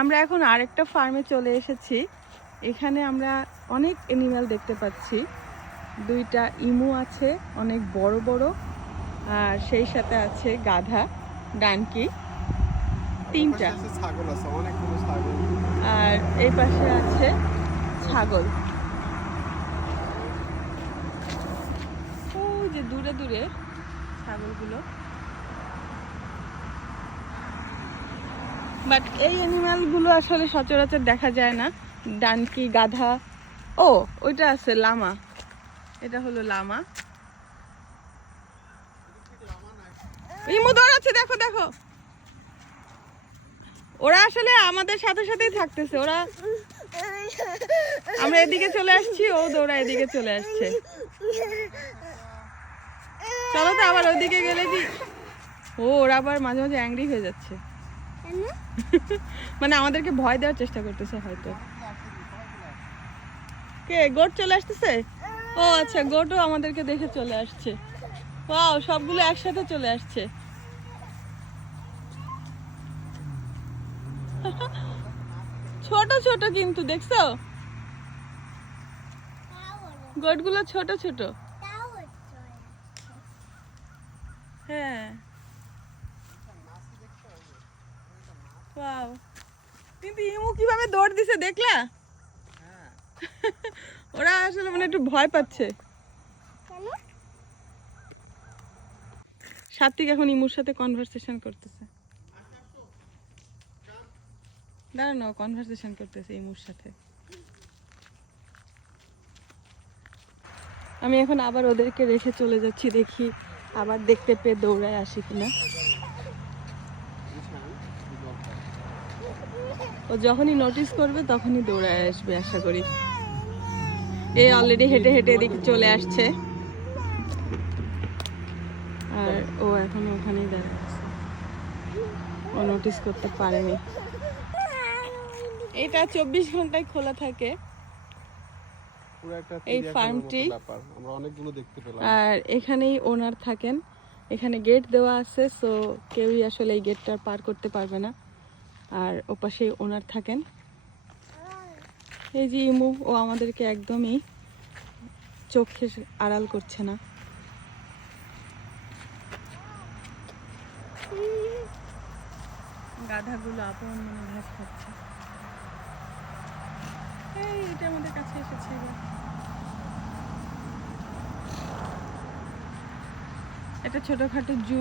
আমরা এখন আরেকটা ফার্মে চলে এসেছি। এখানে আমরা অনেক অ্যানিমাল দেখতে পাচ্ছি। দুইটা ইমু আছে, অনেক বড় বড়, আর সেই সাথে আছে গাধা, ডানকি, তিনটা, ছাগল আছে, অনেকগুলো ছাগল। আর এই পাশে আছে ছাগল। ওই যে দূরে দূরে ছাগলগুলো। বাট এই অ্যানিমালগুলো আসলে সচরাচর দেখা যায় না। ডানকি, গাধা, ও ওইটা আছে লামা, এটা হলো লামা। ইমু দৌড়াচ্ছে, দেখো দেখো। ওরা আসলে আমাদের সাথে সাথেই থাকতেছে। ওরা, আমরা এদিকে চলে আসছি, ও দৌড়া এদিকে চলে আসছে। চলো তো আবার ওদিকে গেলে কি, ও ওরা আবার মাঝে মাঝে অ্যাংরি হয়ে যাচ্ছে। মানে আমাদেরকে ভয় দেওয়ার চেষ্টা করতেছে হয়তো। কে গোট চলে আসতেছে? ও আচ্ছা, গোটও আমাদেরকে দেখে চলে আসছে। ওয়াও, সবগুলো একসাথে চলে আসছে। ছোট ছোট কিন্তু, দেখছো গোটগুলো ছোট ছোট। হ্যাঁ, ওয়াও। কিন্তু ইমু কিভাবে দৌড় দিছে দেখলা? ওরা আসলে মানে একটু ভয় পাচ্ছে। সাত্বিক এখন ইমুর সাথে কনভারসেশন করতেছে। দাঁড়ানো, কনভারসেশন করতেছে ইমুর সাথে। আমি এখন আবার ওদেরকে রেখে চলে যাচ্ছি, দেখি আবার দেখতে পেয়ে দৌড়ায় আসি কিনা। ও যখনই নোটিস করবে তখনই দৌড়ায় আসবে আশা করি। এ অলরেডি হেঁটে হেঁটে এদিকে চলে আসছে, আর ও এখনো ওখানেই দাঁড়িয়ে আছে। ও নোটিস করতে পারেনি। এটা 24 ঘন্টায় খোলা থাকে এই ফার্মটি, আর এখানেই ওনার থাকেন। এখানে গেট দেওয়া আছে, সো কেউই আসলে এই গেটটা পার করতে পারবে না। আর ওপাশে ওনার থাকেন। এই যে ইমু, ও আমাদেরকে একদমই চোখে আড়াল করছে না। গাধাগুলো আপন মনে ঘাস খাচ্ছে। এই এটা আমাদের কাছে এসেছে এবার। এটা ছোটখাটো জু।